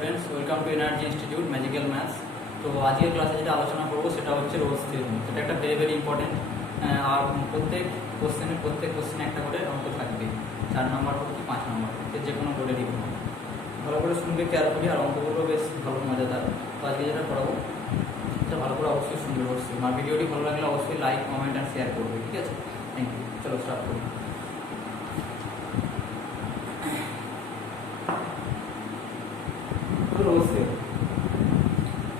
Friends welcome to energy institute magical maths. तो आज के क्लासे যেটা আলোচনা করব সেটা হচ্ছে রোলস থিওরেম। এটা একটা ভেরি ইম্পর্টেন্ট আর প্রত্যেক কোশ্চেনে একটা করে অঙ্ক থাকবে, 4 নম্বর হোক কি 5 নম্বর হোক, যে কোনো বোর্ডেরই হোক। ভালো করে শুনবে কেয়ারফুলি, আর অঙ্কগুলো বেশ ভালো মজাদার। তো আজকে যেটা পড়াবো সেটা ভালো করে অবশ্যই শুনবে অবশ্যই। আমার ভিডিওটি ভালো লাগলে অবশ্যই লাইক কমেন্ট আর শেয়ার করবে, ঠিক আছে? Thank you. চলো স্টার্ট করি। Rolle's theorem.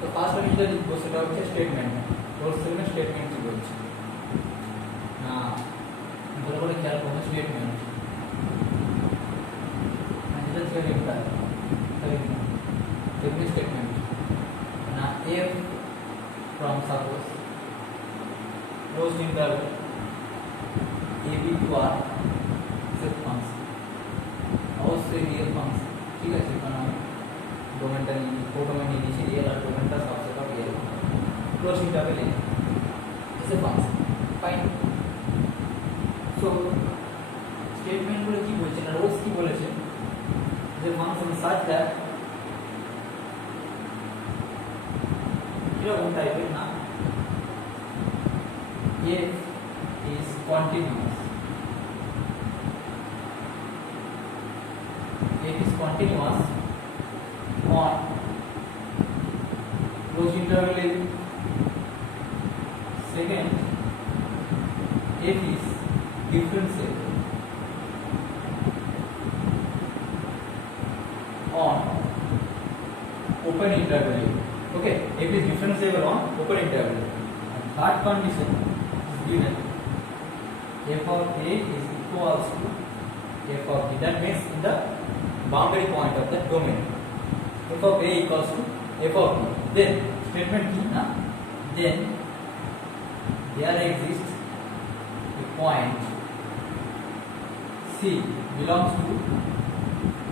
তো ফার্স্ট আমি যেটা লিখবো সেটা হচ্ছে স্টেটমেন্ট। রোলস থিওরেমের স্টেটমেন্ট কি বলছে না, ভালো করে খেয়াল করবে। স্টেটমেন্ট যেটা থিওরেমটা দেখবে স্টেটমেন্ট না, F from suppose closed interval A B to R is a function, অবশ্যই রিয়েল ফাংশন, ঠিক আছে? কারণ আমি डोमेनটা নিয়ে কোডোমেন নিয়ে নিয়েছি রিয়েল, আর ডোমেনটা subset of real closed interval A is a function. Fine. So statement গুলো কি বলছে না, রোলস কি বলেছে যে ফাংশন সাচ দ্যাট এরকম টাইপের না, f is continuous, f is continuous on closed interval a. Second, f is differentiable on open interval a. Okay, f is differentiable on open interval a. And third condition is given, f of a is equals to f of b. That means in the boundary point of the domain, f of a equals to f of b. Then statement ki na, then there exists a point c belongs to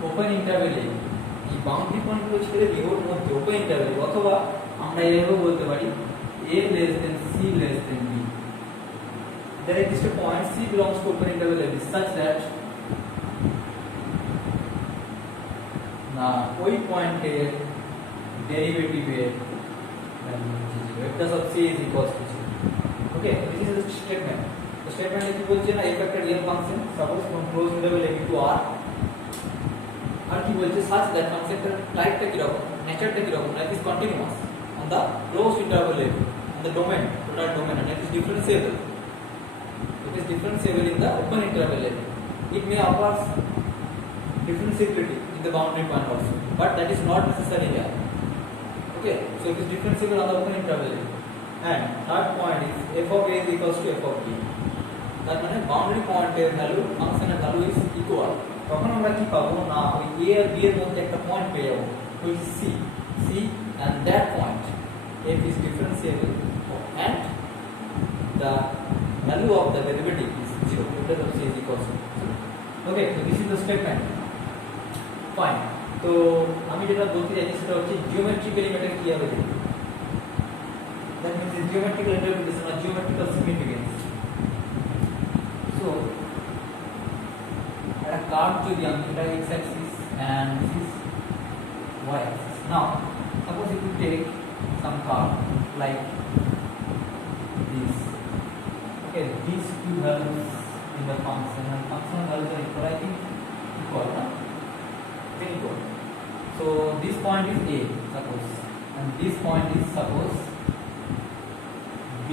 open interval a. এই boundary point গুলো ছেড়ে বিহর মধ্যে open interval, অথবা আমরা এইভাবে বলতে পারি a less than c less than b. There exists a point c belongs to open interval a such that ওই পয়েন্টের ডেরিভেটিভের ভ্যালু হচ্ছে 0, f dash of c is equals to 0. Okay, this is the statement. The statement কি বলছে না, f একটা real function suppose from closed interval a to r, আর কি বলছে such that ফাংশনটার টাইপটা কি রকম, নেচারটা কি রকম, it is continuous on the closed interval a, on the domain, total domain, and it is differentiable. It is differentiable in the open interval a. It may offer differentiability in the boundary point also, but that is not necessary here. Okay, so it is differentiable on the open interval a. And third point is f of a is equals to f of b. তার মানে বাউন্ডারি পয়েন্টের ভ্যালু ফাংশনের value is equal. তখন আমরা কি পাবো না, ওই a আর b এর মধ্যে একটা পয়েন্ট পেয়ে যাবো, which is c, and that point f is differentiable and the value of the derivative is 0. F dash of c is equals to 0. Okay, so this is the statement. Fine. তো আমি যেটা বলতে চাইছি সেটা হচ্ছে জিওমেট্রিক্যালি এটা কি হবে, that means the geometrical interpretation or geometrical significance. So একটা কার্ভ যদি আমি এটা x axis and this is y axis. Now suppose if you take some curve like this, okay, these two values in the function and function values are equal, I think equal, equal. So this point is a suppose, and this point is suppose b.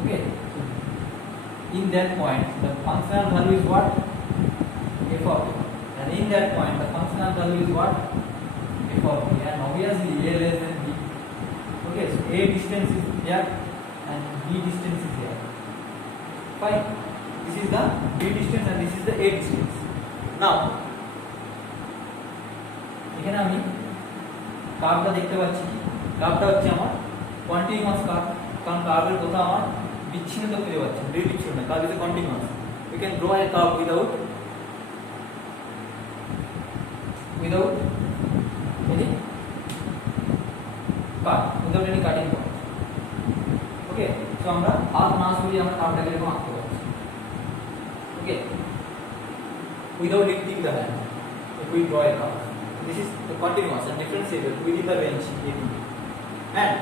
Okay, so in that point the functional value is what, f of a, and in that point the functional value is what, f of b, and obviously a less than b. Okay, so a distance is here and b distance is here. Fine, this is the b distance and this is the a distance. Now এখানে আমি কার্ভটা দেখতে পাচ্ছি, কার্ভটা হচ্ছে আমার continuous curve, কারণ কার্ভের কোথাও আমার বিচ্ছিন্নতা খুঁজে পাচ্ছি, বিচ্ছিন্ন না, curve is continuous. We can draw a curve without any cut, without any cutting point. ওকে, সো আমরা হাত না সরিয়ে আমরা কার্ভটাকে এরকম আঁকতে পারছি। ওকে, without lifting the hand, if we draw a curve, this is the continuous and differentiable within the range AB and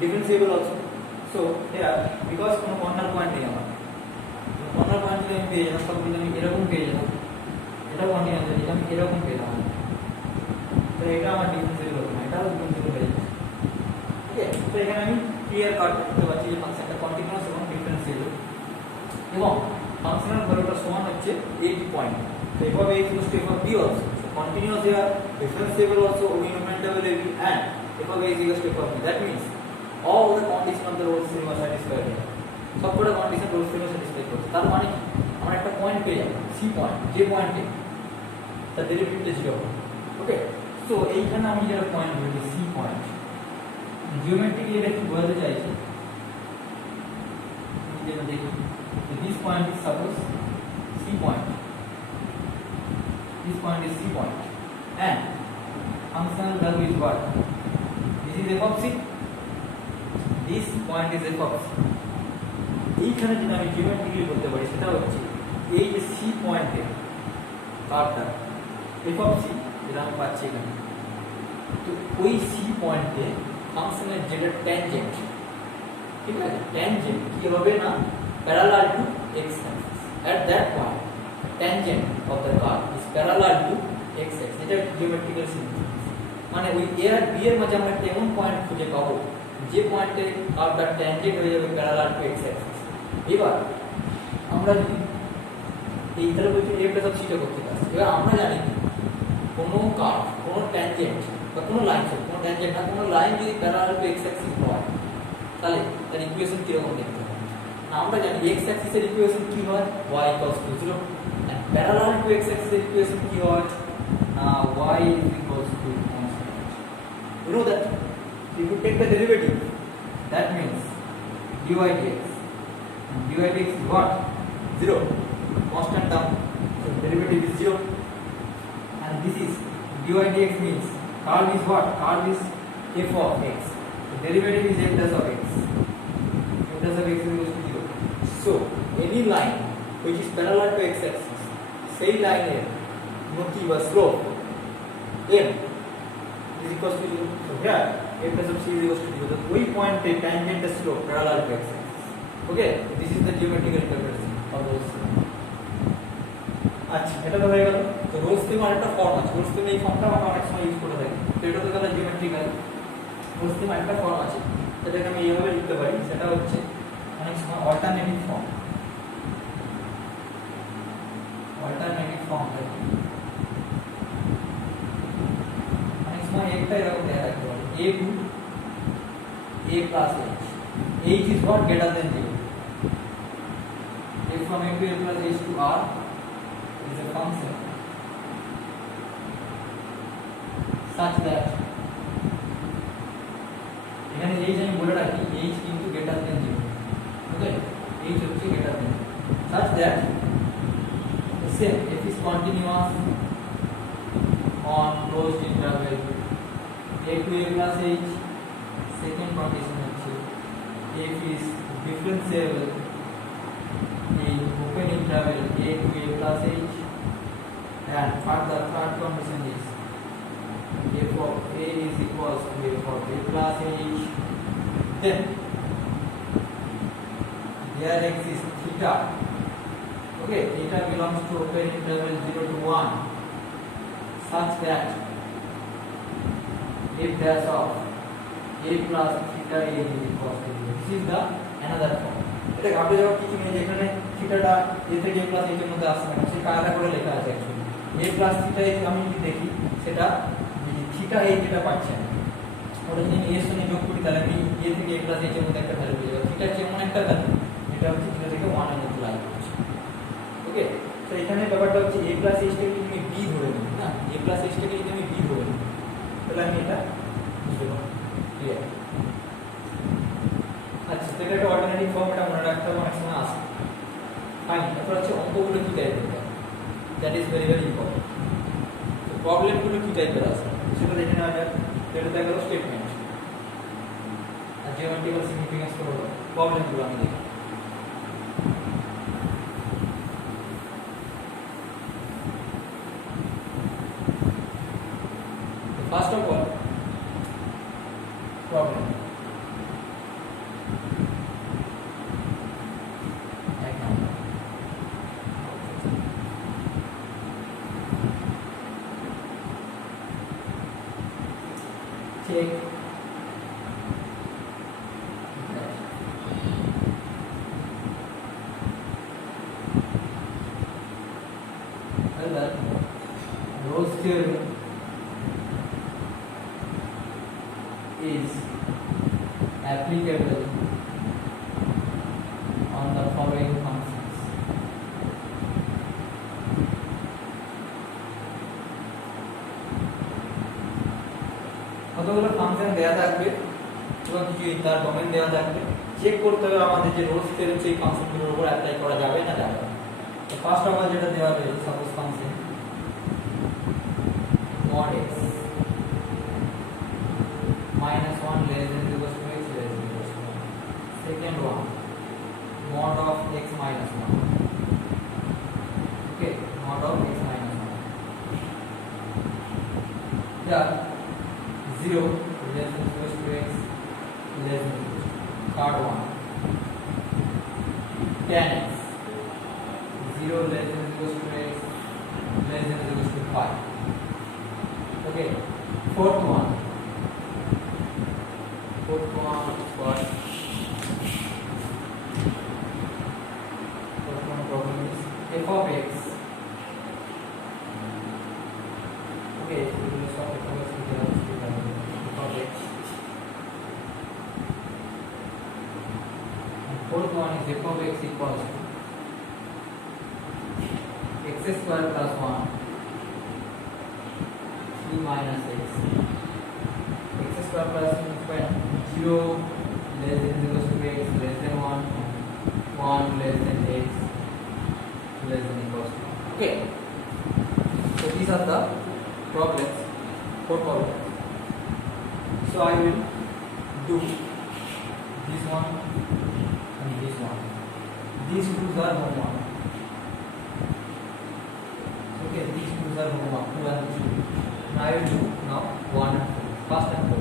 differentiable also. So here because কোনো কর্নার পয়েন্ট নেই আমার, কর্নার পয়েন্ট যদি আমি পেয়ে যেতাম তখন কিন্তু আমি এরকম পেয়ে যেতাম, এটা কন্টিনিউয়াস এটা আমি এরকম পেলাম, তো এটা আমার ডিফারেন্সিয়েবল হতো না, এটাও ডিফারেন্সিয়েবল হয়ে যাচ্ছে। ঠিক আছে, তো এখানে আমি ক্লিয়ার কাট করতে পারছি যে ফাংশনটা কন্টিনিউয়াস এবং ডিফারেন্সিয়েবল এবং ফাংশনাল ভ্যালুটা সমান হচ্ছে 8 point. So f of a is equal to f of b also. So continuous here, differentiable also, argumentable ab and f of a is equal to f of b. That means all the condition of the Rolle's theorem are satisfied here. সবকটা condition Rolle's theorem satisfy করছে। তার মানে কি আমরা একটা পয়েন্ট পেয়ে যাব, c point, যে পয়েন্টে তার ডেরিভেটিভটা 0 হবে। ওকে, সো এইখানে আমি যেটা পয়েন্ট বলি c পয়েন্ট, জিওমেট্রিক্যালি এটা কি বোঝাতে চাইছি যেটা দেখি, this point is suppose c point, this point is c point and functional value is what, this is f of c, this point is f of c। এইখানে যেটা আমি জিওমেট্রিক্যালি বলতে পারি সেটা হচ্ছে এই যে c পয়েন্টে কার্ভটা f of c যেটা আমি পাচ্ছি এখানে, তো ওই c পয়েন্টে ফাংশনের যেটা ট্যানজেন্ট, ঠিক আছে, ট্যানজেন্ট কি হবে না parallel to x axis at that point tangent of the curve is parallel to x axis। এটা জিওমেট্রিক্যাল সিগনিফিকেন্স, মানে ওই a আর b এর মাঝে আমরা একটা এমন পয়েন্ট খুঁজে পাবো যে পয়েন্টে কার্ভটা ট্যানজেন্ট হয়ে যাবে প্যারালাল টু x axis। এবার আমরা যদি এই ধরে বলছি a প্লাস c টা করতে পারি, এবার আমরা জানি কোনো কার্ভ, কোনো ট্যানজেন্ট বা কোনো লাইন, কোনো ট্যানজেন্ট না কোনো লাইন যদি প্যারালাল টু x axis হয় তাহলে তার ইকুয়েশন কি রকম দেখতে হবে। আমরা জানি x axis এর ইকুয়েশন কি হয়, y = 0 and parallel to x axis এর ইকুয়েশন কি হয়, y = constant। You know that if you take the derivative, that means dy dx, and dy dx is what, 0, constant term, so derivative is 0 and this is dy dx means curve is what, curve is f of x, so derivative is f dash of x, f dash of x is equal to 0। So any line which is parallel to x axis, say line এর নতি বা slope m is equal to 0। So here f dash of c is equal to 0, so ওই পয়েন্টে tangent the slope parallel to x axis। Okay, this is the geometrical interpretation of Rolle's theorem। আচ্ছা, এটা তো হয়ে গেল। তো Rolle's theorem আরেকটা ফর্ম আছে, Rolle's theorem এই ফর্মটা আমরা অনেক সময় ইউজ করে থাকি, তো এটা তো গেল জিওমেট্রিক্যাল। Rolle's theorem আরেকটা ফর্ম আছে যেটাকে আমি এইভাবে লিখতে পারি, সেটা হচ্ছে অনেক সময় অল্টারনেটিভ ফর্ম, অল্টারনেটিভ ফর্ম থাকে অনেক সময় একটা এরকম দেয়া থাকতে পারে a to a plus h, h is what greater than 0, f from a to a plus h to r is a function such that এখানে h আমি বলে রাখি h কিন্তু greater than 0, okay, h হচ্ছে greater than such that the same f is continuous on closed interval a to a plus h, second condition হচ্ছে f is differentiable in open interval a to a plus h and further third condition is f of a is equals to f of a plus h, then here exists theta, okay, theta belongs to open interval 0 to 1 such that f dash of a plus theta a is equals to 0। This is the another form। এটা ঘাটে যাওয়ার কিছু নেই, যেখানে থিটাটা a থেকে a plus h এর মধ্যে আসছে না, সেটা আলাদা করে লেখা আছে actually a plus theta h। আমি যদি দেখি সেটা থিটা a যেটা পাচ্ছেন ওটা যদি আমি এর সঙ্গে যোগ করি তাহলে আমি a থেকে a plus h এর মধ্যে একটা ভ্যালু পেয়ে যাব। থিটা হচ্ছে এমন একটা ভ্যালু এটা হচ্ছে থিটা থেকে 1 এর মধ্যে লাইন করছে। ওকে, তো এখানে ব্যাপারটা হচ্ছে a plus h টাকে যদি আমি b ধরে নিই, না a plus h টাকে যদি আমি b ধরে নিই তাহলে আমি এটা বুঝতে পারবো, ক্লিয়ার। আচ্ছা, তো এটা একটা অল্টারনেটিভ ফর্ম, এটা মনে রাখতে হবে, অনেক সময় আসে। ফাইন, এরপর হচ্ছে অঙ্কগুলো কি টাইপের, that is very very important. তো প্রবলেমগুলো কি টাইপের আছে সেটা দেখে নেওয়া যাক। এটা দেখা গেল স্টেটমেন্ট, আর জিওমেট্রিক্যাল সিগনিফিকেন্স তো হলো। প্রবলেমগুলো আমি দেখি। theorem is applicable on the following functions. কতগুলো ফাংশন দেয়া থাকবে এবং কিছু তার ডোমেন দেওয়া থাকবে, চেক করতে হবে আমাদের যে রোলস থিওরেম সেই ফাংশনগুলোর উপর অ্যাপ্লাই করা যাবে না যাবে না। তো ফার্স্ট আমার যেটা দেওয়া রয়েছে suppose function mod x minus 1 less than equals to x less than equals to 1. Second one mod of x minus 1. Okay, mod of x minus 1. Yeah, 0 less than equals to x less than equals to. Third one tan x 0 less than equals to x less than equals to 5. Okay, fourth one what one problem is f of x. Okay, we will solve f of x with f of x. And fourth one is f of x equals to x square plus 1 3 minus x. X square plus 0 less than equals to x less than 1 1 less than x less than equals to 1. Okay, so these are the problems, 4 problems. So I will do this one and this one. These two are homework. Okay, these two are homework 2 and 3. Now I will do now 1 and 4, first and 4.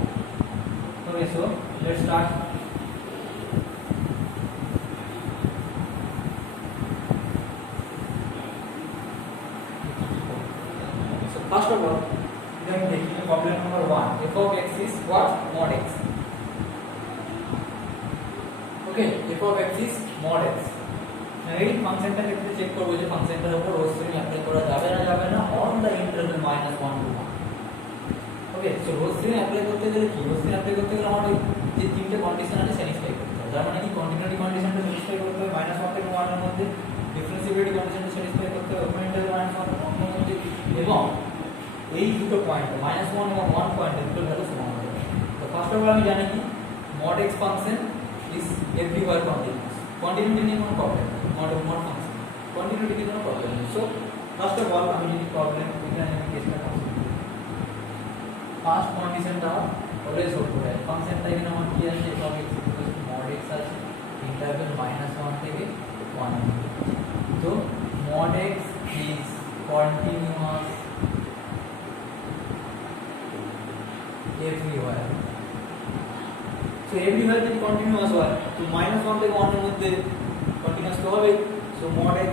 Okay, so let's start. So first of all, we are taking problem number 1. F of x is what? Mod x. Okay, f of x is mod x. Now এই ফাংশনটা ক্ষেত্রে চেক করব যে ফাংশনটার উপর Rolle's theorem apply করা যাবে না on the interval -1 to 1. Okay, so Rolle's theorem apply করতে গেলে কি রোলস থিওরেম অ্যাপ্লাই করতে গেলে আমাদের যে তিনটে কন্ডিশন আছে স্যাটিসফাই করতে হবে। যার মানে কি কন্টিনিউটি কন্ডিশনটা স্যাটিসফাই করতে হবে -1 থেকে 1 এর মধ্যে, ডিফারেন্সিবিলিটি কন্ডিশনটা স্যাটিসফাই করতে হবে ওপেন ইন্টারভ্যাল -1 এর মধ্যে, এবং এই দুটো পয়েন্ট -1 এবং 1 পয়েন্ট দুটো ভ্যালু সমান হবে। তো ফার্স্ট অফ অল আমি জানি কি mod x function is everywhere continuous. Continuity নিয়ে কোনো প্রবলেম mod ফাংশন কন্টিনিউটি নিয়ে কোনো প্রবলেম নেই। সো ফার্স্ট অফ অল আমি যদি প্রবলেম এখানে আমি কেসটা কনসিডার করি, ফার্স্ট কন্ডিশনটা অলওয়েজ হোল্ড করে ফাংশনটা এখানে আমার কি আছে f of x mod x আছে ইন্টারভ্যাল -1 থেকে 1 এর মধ্যে। তো mod x is continuous everywhere. So everywhere যদি continuous হয় তো -1 থেকে 1 এর মধ্যে continuous তো হবে। So mod x,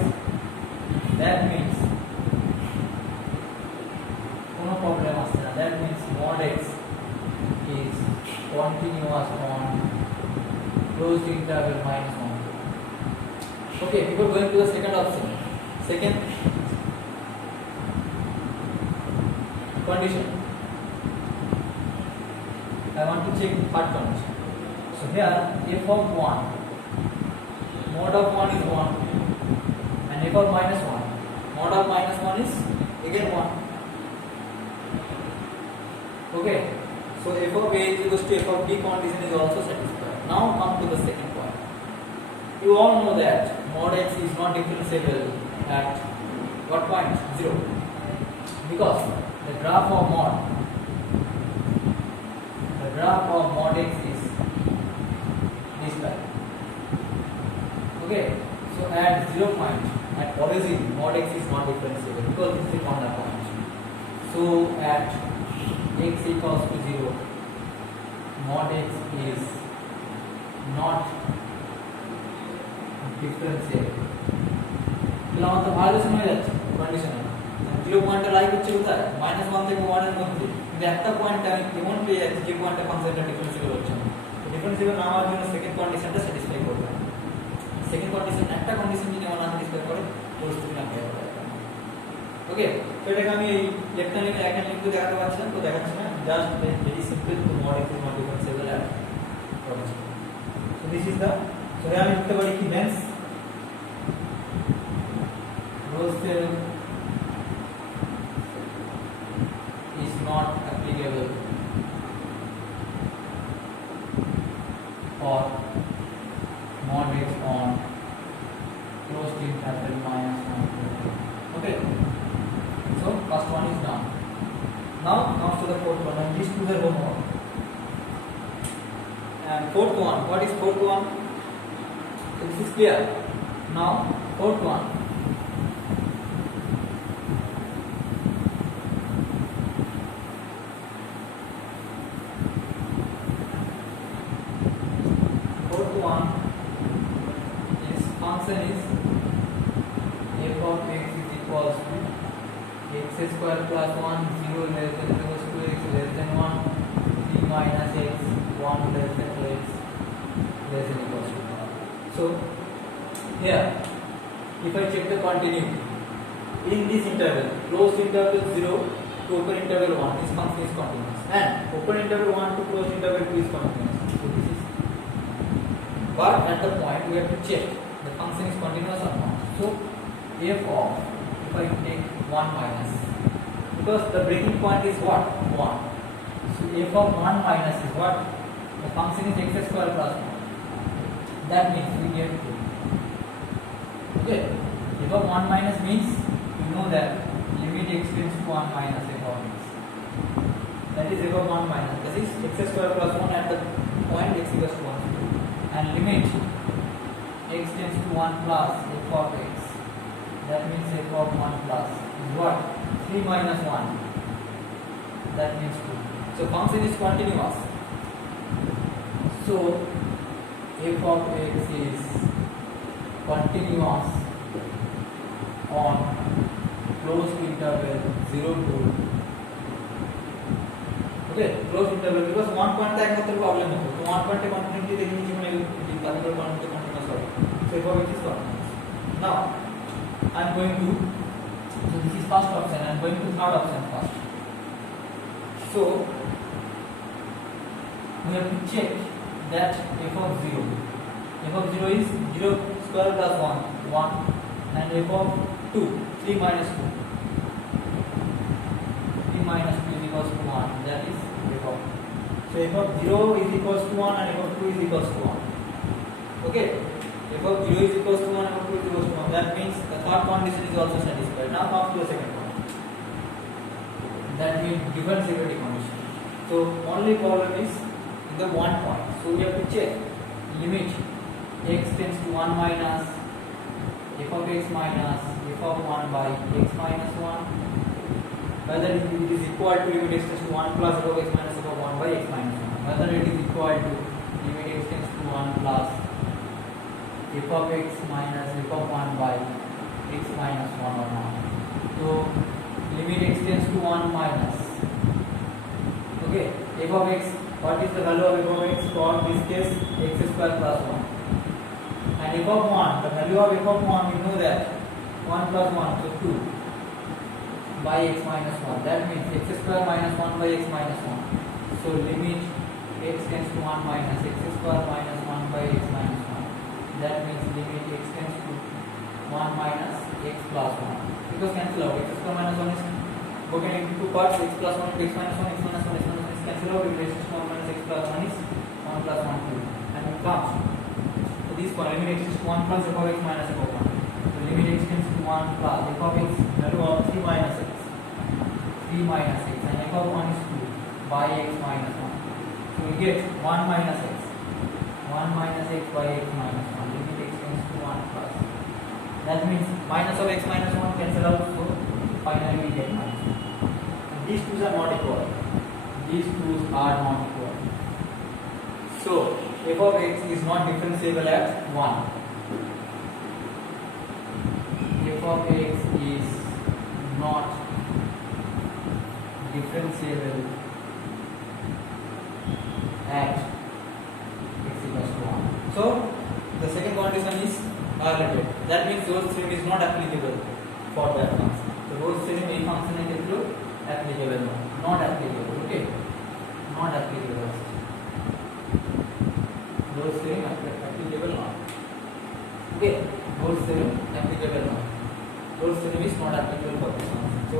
that means কোনো প্রবলেম আসছে না, that means mod x is continuous on closed interval -1. Okay, before going to the second option, second condition, I want to check third condition. So here f of 1, mod of 1 is 1 and f of -1, mod of -1 is again 1. Okay, so f of a is equals to f of b condition is also satisfied. Now come to the second point. You all know that mod x is not differentiable at what point? 0, because the graph of mod x is this type. Okay, so at 0 point, at origin, mod x is not differentiable because this is a corner point. So at x equals to 0, mod x is not differentiable. তাহলে আমার তো ভায়োলেশন হয়ে যাচ্ছে কন্ডিশনে। 0 পয়েন্টে লাইক হচ্ছে কোথায়? -1 থেকে 1 এর মধ্যে। কিন্তু একটা পয়েন্টে আমি কেমন পেয়ে যাচ্ছি যে পয়েন্টে ফাংশনটা ডিফারেন্সিয়েবল হচ্ছে না। তো ডিফারেন্সিয়েবল না হওয়ার জন্য সেকেন্ড কন্ডিশনটা স্যাটিসফাই করবে। সেকেন্ড কন্ডিশন, একটা কন্ডিশন যদি আমার না স্যাটিসফাই করে পরিস্থিতি না পেয়ে যাবে। ওকে, তো এটাকে আমি এই left hand limit right hand limit দেখাতে পারছি না, তো দেখাচ্ছি না, just very simple to mod x is not differentiable at origin. So this is the, so here আমি লিখতে পারি কি hence Rolle's theorem is not applicable for mod x on closed interval minus 1 to 2. Okay, so first one is done. Now comes to the fourth one, and these two are homework. And fourth one, what is fourth one? So this is clear. Now fourth one, is function is f of x is equals to x square plus 1 0 less than equals to x less than 1 3 minus x 1 less than x less than equals to 1. So here if I check the continuity in this interval, closed interval 0 to open interval 1, this function is continuous, and open interval 1 to closed interval 2 is continuous. So this is, but at the point we have to check the function is continuous or not. So f of, if I take 1 minus, because the breaking point is what? 1. So f of 1 minus is what? The function is x square plus 1. That means we get 2. Okay, f of 1 minus means you know that limit x tends to 1 minus f of x. That is f of 1 minus. That is x square plus 1 at the point x equals to 1. And limit x tends to 1 plus f of x, that means f of 1 plus is what? 3 minus 1, that means 2. So function is continuous. So f of x is continuous on closed interval 0 to, okay, closed interval, because 1 point ta ekmatra problem hoto, so 1 point e continuity dekhe nichi mane এই particular point continuous হবে, so f of x is continuous. Now I am going to, so this is first option, I am going to third option first. So we have to check that f of 0 is 0 square plus 1 and f of 2 3 minus 2 is equals to 1, that is f of, so f of 0 is equals to 1 and f of 2 is equals to 1. Okay, f of 0 is equals to 1 and f of 2 is equals to 1, that means the third condition is also satisfied. Now comes to the second one, that means differentiability condition. So only problem is in the one point, so we have to check limit x tends to 1 minus f of x minus f of 1 by x minus 1, whether it is equal to limit x tends to 1 plus f of x minus f of 1 by x minus 1, whether it is equal to limit x tends to 1 plus f of x minus f of 1 by x minus 1 or not. So limit x tends to 1 minus, okay, f of x, what is the value of f of x? For this case x square plus 1, and f of 1, the value of f of 1 we know that 1 plus 1, so 2 by x minus 1, that means x square minus 1 by x minus 1. So limit x tends to 1 minus x square minus 1 by x minus 1, that means limit x tends to 1 minus x plus 1, because cancel out, x square minus 1 is broken into two parts, x plus 1 into x minus 1, x minus 1, x minus 1 is cancel out, x tends to 1 minus x plus 1 is 1 plus 1 2, and it comes to this point, limit x tends to 1 plus f of x minus f of 1. So limit x tends to 1 plus f of x, value of 3 minus x, and f of 1 is 2 by x minus 1. So we get 1 minus x by x minus 1, limit x tends to 1 plus. That means minus of x minus 1 cancel out, so finally we get minus 1. And these two are not equal. So f of x is not differentiable at 1. F of x is not differentiable at x equals to 1. So the second condition is violated. That means Rolle's theorem is not applicable for that function. So রোজ সেম এই ফাংশনের ক্ষেত্রেও applicable not applicable okay not applicable rose same applicable not okay rose same applicable not role theorem is not applicable for this function. So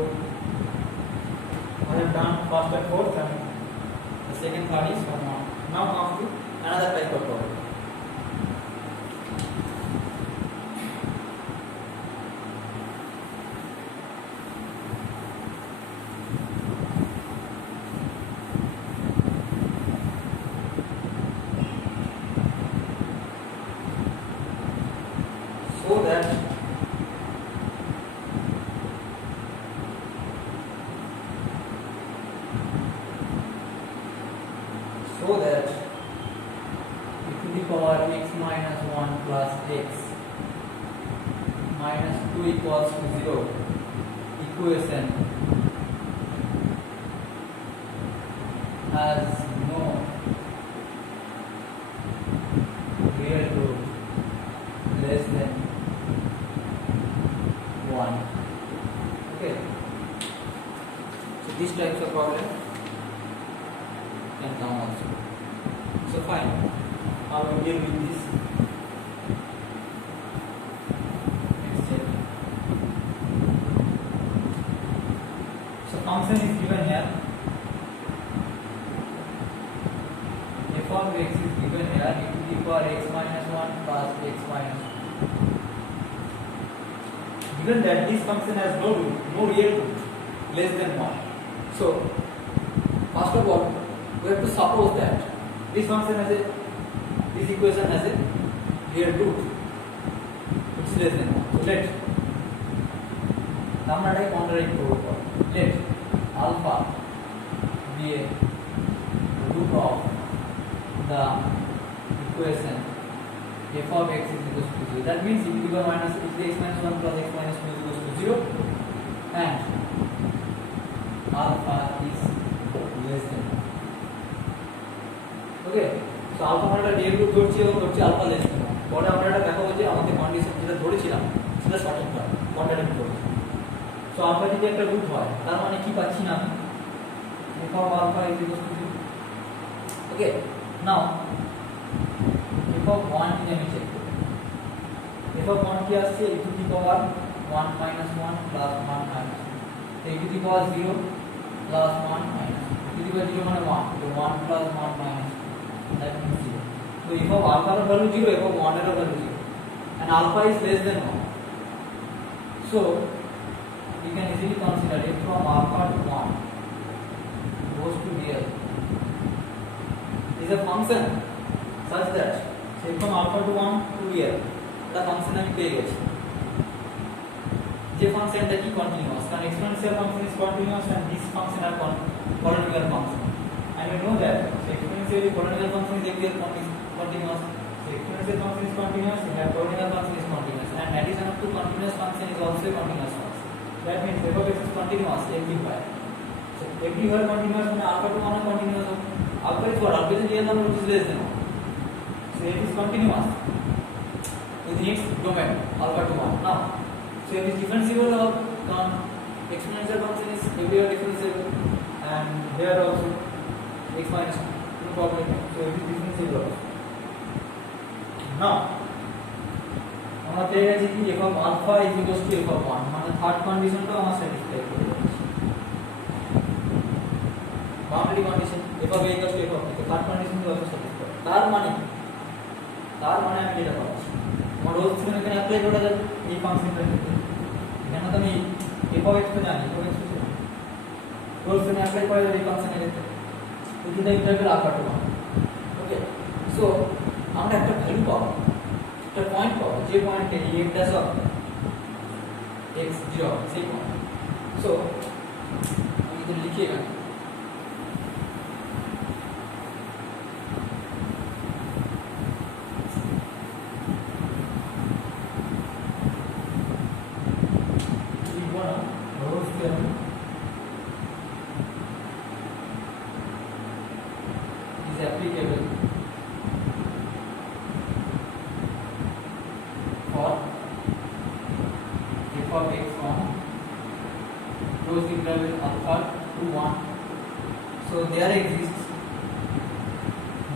I have done first and fourth, and the second part is from now comes to another type of problem. So that e to the power x minus 1 plus x minus 2 equals to 0 equation has no real root less than 1. Okay, so these types of problem can come also. So fine, how we deal with this? Next step. So function is given here. F of x is given here e to the power x minus 1 plus x minus 2. Given that this function has no root, no real root less than 1. So first of all, we have to suppose that this function has this equation has a real root which is less than 1. So let let alpha be a root of the equation f of x is equals to 0. That means e to the power minus x minus 1 plus x minus 2 is equals to 0 and alpha is less than 1. Okay, so alpha মানে একটা real root ধরছি এবং ধরছি alpha less than 1। পরে আমরা এটা দেখাবো যে আমাদের কন্ডিশন যেটা ধরেছিলাম সেটা সঠিক নয়, কন্ট্রাডিক্ট করছে। সো আলফা যদি একটা রুট হয় তার মানে কি পাচ্ছি না আমি f of alpha is equal to 0। Okay, now f of 1 কি আমি চেক করব। f of 1 কি আসছে e to the power 1 minus 1 plus 1 minus 2। e to the power 0 plus 1 minus e to the power 0 মানে 1, so 1 plus 1 minus 2, that means 0. So f of alpha এর value 0, f of 1 এর value 0 and alpha is less than 1. So we can easily consider f from alpha to 1 goes to real is a function such that f from alpha to 1 to real the function আমি পেয়ে গেছি যে ফাংশনটা কি কন্টিনিউয়াস, কারণ exponential function is continuous and this function are polynomial function, and we know that exponential polynomial function is actually continuous. So exponential function is continuous and polynomial function is continuous, and addition of two continuous function is also a continuous function. That means f of x is continuous everywhere. So everywhere continuous means alpha to 1 continuous. Alpha is what? Alpha is real number which is less than 1. So it is continuous within its domain alpha to 1. Now so it is differentiable of exponential function is everywhere differentiable, and here also x minus 2, no problem. So it is differentiable also. Now আমরা পেয়ে গেছি কি f of alpha is equals to f of 1, মানে থার্ড কন্ডিশনটাও আমরা স্যাটিসফাই করে দিয়েছি। Boundary condition f of a equals to f of b, তো থার্ড কন্ডিশন তো অলসো স্যাটিসফাই। তার মানে আমি যেটা পাচ্ছি আমার রোলস থিওরেম এখানে অ্যাপ্লাই করা যাবে এই ফাংশনটার ক্ষেত্রে। এখানে তো আমি f of x তো জানি, f of x তো রোলস থিওরেম অ্যাপ্লাই করা যাবে এই ফাংশনের ক্ষেত্রে। Within the interval alpha to 1। Okay, so আমরা একটা ভ্যালু পাবো, একটা পয়েন্ট পাবো, যে পয়েন্টে f dash of x 0 সেই পয়েন্ট। সো আমি তো লিখি এখানে is applicable for f of x from closed interval alpha to 1. So there exists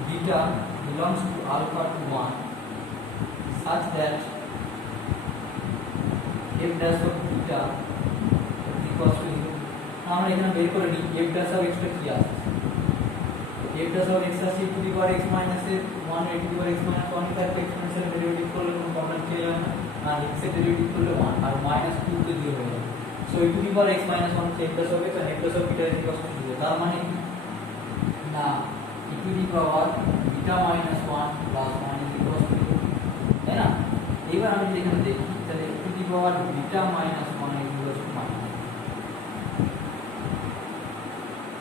beta belongs to alpha to 1 such that f dash of beta equals to 0. আমরা এখানে বের করে নিই f dash of x টা কি আসছে। f dash of x আসছে e to the power x minus 1 e to the power x minus 1 এর এক্সপোনেনশিয়াল ডেরিভেটিভ করলে কোনো প্রবলেম ক্লিয়ার হয় না, আর x এর ডেরিভেটিভ করলে 1 আর minus 2 তে 0 হয়ে যাবে। So e to the power x minus 1 K f dash of x and f dash of beta equals to 0, তার মানে না e to the power beta minus 1 plus 1 is equals to 0, তাই না? এবার আমি যদি এখানে দেখি তাহলে e to the power beta minus 1 is equals to minus,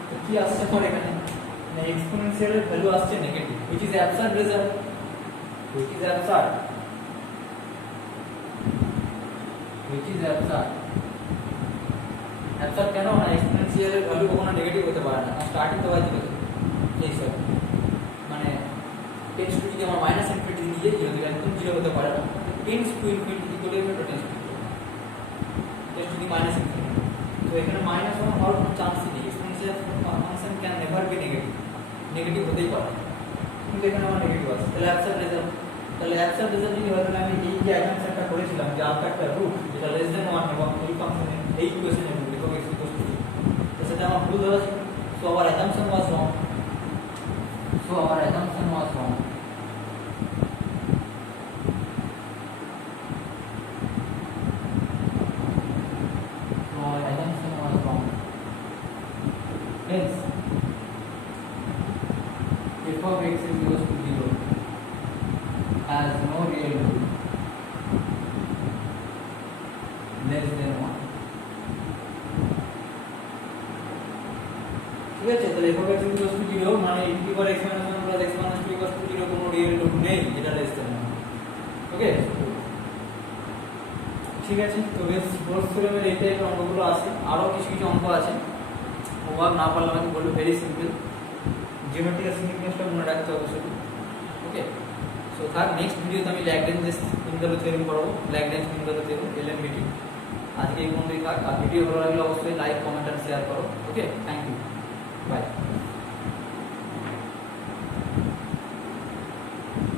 তো কি আসছে পর এখানে না এক্সপোনেনশিয়াল এর ভ্যালু আসছে negative, which is absurd result, which is absurd, which is absurd। absurd কেন না এক্সপোনেনশিয়াল এর ভ্যালু কখনো নেগেটিভ হতে পারে না, স্টার্টিং তো বাজে এই সব মানে টেন্স টু যদি আমরা মাইনাস ইনফিনিটি নিয়ে 0 দিলে একদম 0 হতে পারে না, টেন্স টু ইনফিনিটি করে আমরা tends to the minus infinity. তো এখানে মাইনাস 1 হওয়ার কোনো চান্সই নেই, exponential function can never be negative, negative হতেই পারে না, কিন্তু এখানে আমার নেগেটিভ আছে, তাহলে অ্যাবসার্ড রেজাল্ট। তাহলে অ্যাবসার্ড রেজাল্ট যদি হয় তাহলে আমি এই যে অ্যাসাম্পশনটা করেছিলাম যে আলফা একটা রুট যেটা লেস দ্যান 1 এবং এই ফাংশনের এই ইকুয়েশনের রুট এবং x ইকুয়াল টু 0, তো সেটা আমার ভুল হয়েছে। So our assumption was wrong, so our assumption was wrong, so our assumption was wrong, hence f of x is equals to 0 has no real root less than 1, ঠিক আছে? তাহলে f of x is equals to 0 মানে e to the power x minus 1 plus x minus 2 equals to 0 কোনো real root নেই যেটা less than 1, ওকে? ঠিক আছে, তো বেশ ফোর্স থিওরেমের এই টাইপের অঙ্কগুলো আছে, আরো কিছু কিছু অঙ্ক আছে, হোমওয়ার্ক না পারলে আমাকে বলবো, ভেরি সিম্পল, জিওমেট্রিক্যাল সিগনিফিকেন্সটা মনে রাখতে হবে শুধু, ওকে? সো তার নেক্সট ভিডিওতে আমি ল্যাগরেঞ্জ ইন্টারভ্যালু থিওরেম পড়াবো, ল্যাগরেঞ্জ ইন্টারভ্যালু থিওরেম এলএমবিটি। আজকে এই পর্যন্তই থাক, আর ভিডিও ভালো লাগলে অবশ্যই লাইক কমেন্ট আর শেয়ার করো, ওকে? Thank you, by.